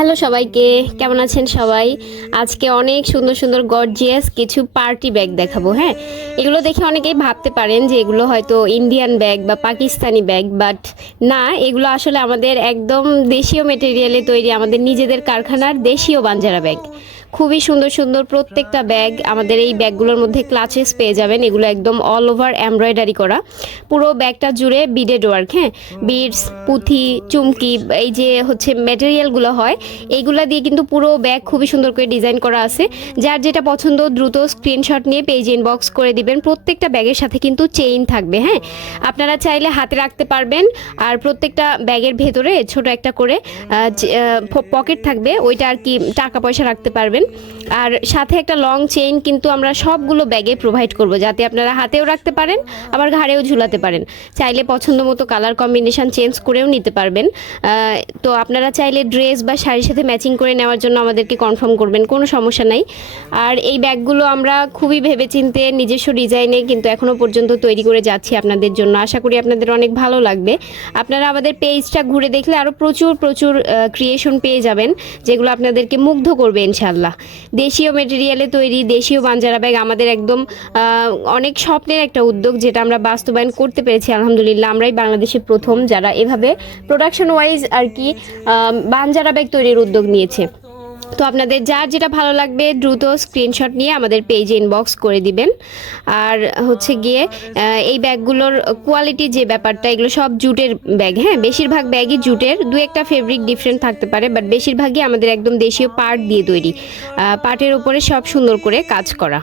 Hello সবাইকে, কেমন আছেন সবাই? আজকে অনেক সুন্দর সুন্দর গর্জিয়াস কিছু পার্টি ব্যাগ দেখাবো হ্যাঁ? এগুলো দেখে অনেকেই ভাবতে পারেন যে এগুলো হয়তো ইন্ডিয়ান ব্যাগ বা পাকিস্তানি ব্যাগ বাট না, এগুলো আসলে আমাদের একদম দেশীয় মেটেরিয়ালে তৈরি, আমাদের নিজেদের কারখানার দেশীয় বাঞ্জারা ব্যাগ খুবই সুন্দর সুন্দর প্রত্যেকটা ব্যাগ আমাদের এই ব্যাগগুলোর মধ্যে ক্লাচেস পেয়ে যাবেন। এগুলো একদম অল ওভার এমব্রয়ডারি করা। পুরো ব্যাগটা জুড়ে বিডেড ওয়ার্ক হ্যাঁ? বিডস পুঁথি, চুমকি, এই যে হচ্ছে ম্যাটেরিয়ালগুলো হয়, এইগুলা দিয়ে কিন্তু পুরো ব্যাগ খুবই সুন্দর করে ডিজাইন করা আছে। যার যেটা পছন্দ দ্রুত স্ক্রিনশট নিয়ে পেজ ইনবক্স করে দিবেন। প্রত্যেকটা ব্যাগের সাথে কিন্তু চেইন থাকবে হ্যাঁ? আপনারা চাইলে হাতে রাখতে পারবেন। আর প্রত্যেকটা ব্যাগের ভেতরে ছোট একটা করে পকেট থাকবে। ওইটা আর কি টাকা পয়সা রাখতে পারবেন। আর সাথে একটা লং চেইন কিন্তু আমরা সবগুলো ব্যাগে প্রোভাইড করব, যাতে আপনারা হাতেও রাখতে পারেন, আবার ঘাড়েও ঝুলাতে পারেন। চাইলে পছন্দ মতো কালার কম্বিনেশন চেঞ্জ করেও নিতে পারবেন। তো আপনারা চাইলে ড্রেস বা শাড়ির সাথে ম্যাচিং করে নেওয়ার জন্য আমাদেরকে কনফার্ম করবেন, কোনো সমস্যা নাই। আর এই ব্যাগগুলো আমরা খুবই ভেবেচিন্তে নিজস্ব ডিজাইনে কিন্তু এখনও পর্যন্ত তৈরি করে যাচ্ছি আপনাদের জন্য। আশা করি আপনাদের অনেক ভালো লাগবে। আপনারা আমাদের পেজটা ঘুরে দেখলে আরও প্রচুর প্রচুর ক্রিয়েশন পেয়ে যাবেন, যেগুলো আপনাদেরকে মুগ্ধ করবে ইনশাল্লাহ দেশীয় মেটেরিয়ালে তৈরি, দেশীয় বাঞ্জারা ব্যাগ আমাদের একদম অনেক স্বপ্নের একটা উদ্যোগ যেটা আমরা বাস্তবায়ন করতে পেরেছি আলহামদুলিল্লাহ। আমরাই বাংলাদেশের প্রথম যারা এভাবে প্রোডাকশন ওয়াইজ আর কি বাঞ্জারা ব্যাগ তৈরির উদ্যোগ নিয়েছে। তো আপনাদের যার যেটা ভালো লাগবে দ্রুত স্ক্রিনশট নিয়ে আমাদের পেজে ইনবক্স করে দিবেন। আর হচ্ছে গিয়ে এই ব্যাগগুলোর কোয়ালিটি যে ব্যাপারটা, এগুলো সব জুটের ব্যাগ হ্যাঁ? বেশিরভাগ ব্যাগই জুটের। দু একটা ফেব্রিক ডিফারেন্ট থাকতে পারে বাট বেশিরভাগই আমাদের একদম দেশীয় পার্ট দিয়ে তৈরি। পার্টের ওপরে সব সুন্দর করে কাজ করা।